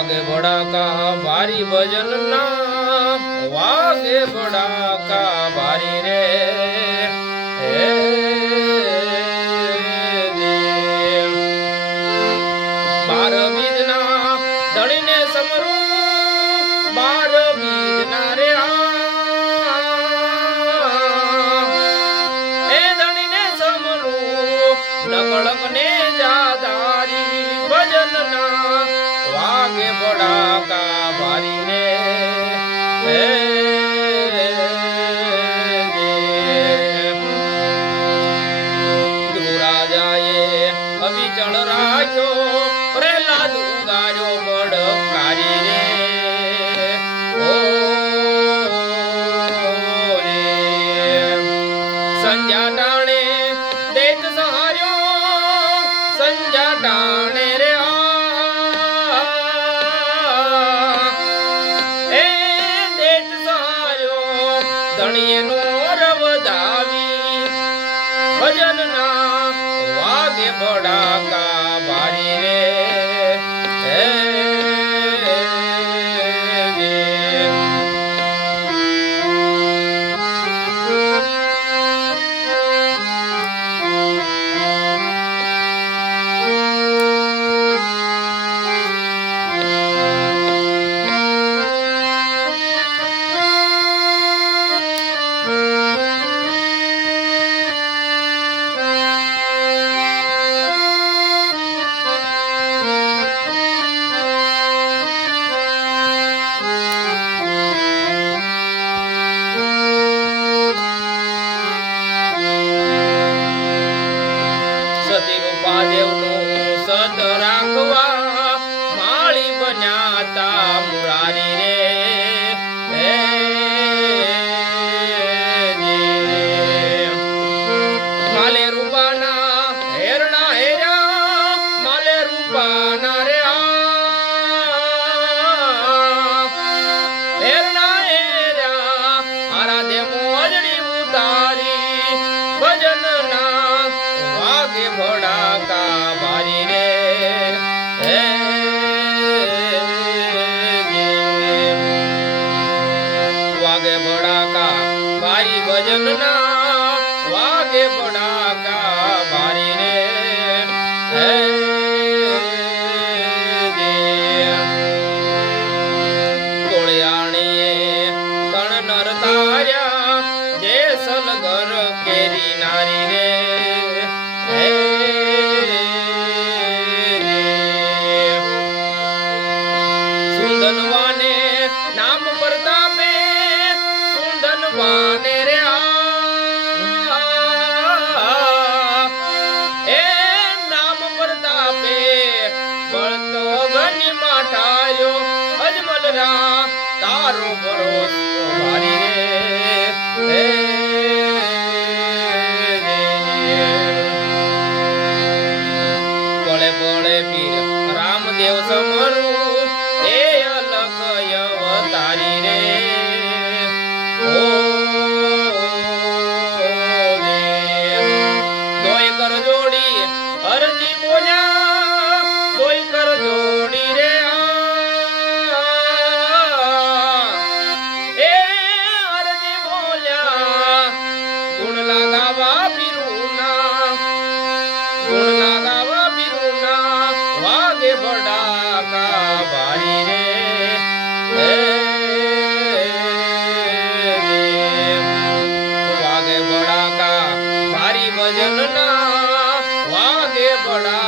वागे बड़ाका भारी भजन ना वागे बड़ाका भारी रे हे देव। 12 बीजना धणी ने समरू 12 बीजना रे ए धणी ने समरू नकड़क ने जादारी भजन ना वागे बड़ाका भारी रे हे राजाए अभी चढ़ राख्यो प्रहलाद उगार्यो बड़कारी रे ओ रे संध्या टाणे देत सहार्यो संध्या टाणे रे धणियेनो रवदावी भजन ना वागे बड़ाका भारी रे देवनो सत राखवा माळी बन्याता मुरारी रे माले रूपाना हेरणा हेरा माले रूपाना रे हेरणा हेरा आराधे मोजड़ी उतारी भजन ना वागे बड़ाका भारी रे वागे बड़ाका भारी भजन ना वागे बड़ाका भारी रे तोड़ियाणीए तण नर तार्या जेसल घर केरी नारी रे सुंदनवाने नाम प्रतापे सुंदनवाने रे ए नाम प्रतापे बळतो घनी माठायो अजमल रा तारो भरोસો भारी रे पड़े पड़े पीर रामदेव समरू ए अलख अवतारी रे ओ दोय कर जोड़ी अर्जी बोल्या दोय कर जोड़ी रे ए अर्जी बोल्या गुण लगावा बिरुना गुण लगावा बिरुना वागे बड़ाका भारी रे वागे बड़ाका भारी भजन ना वागे बड़ा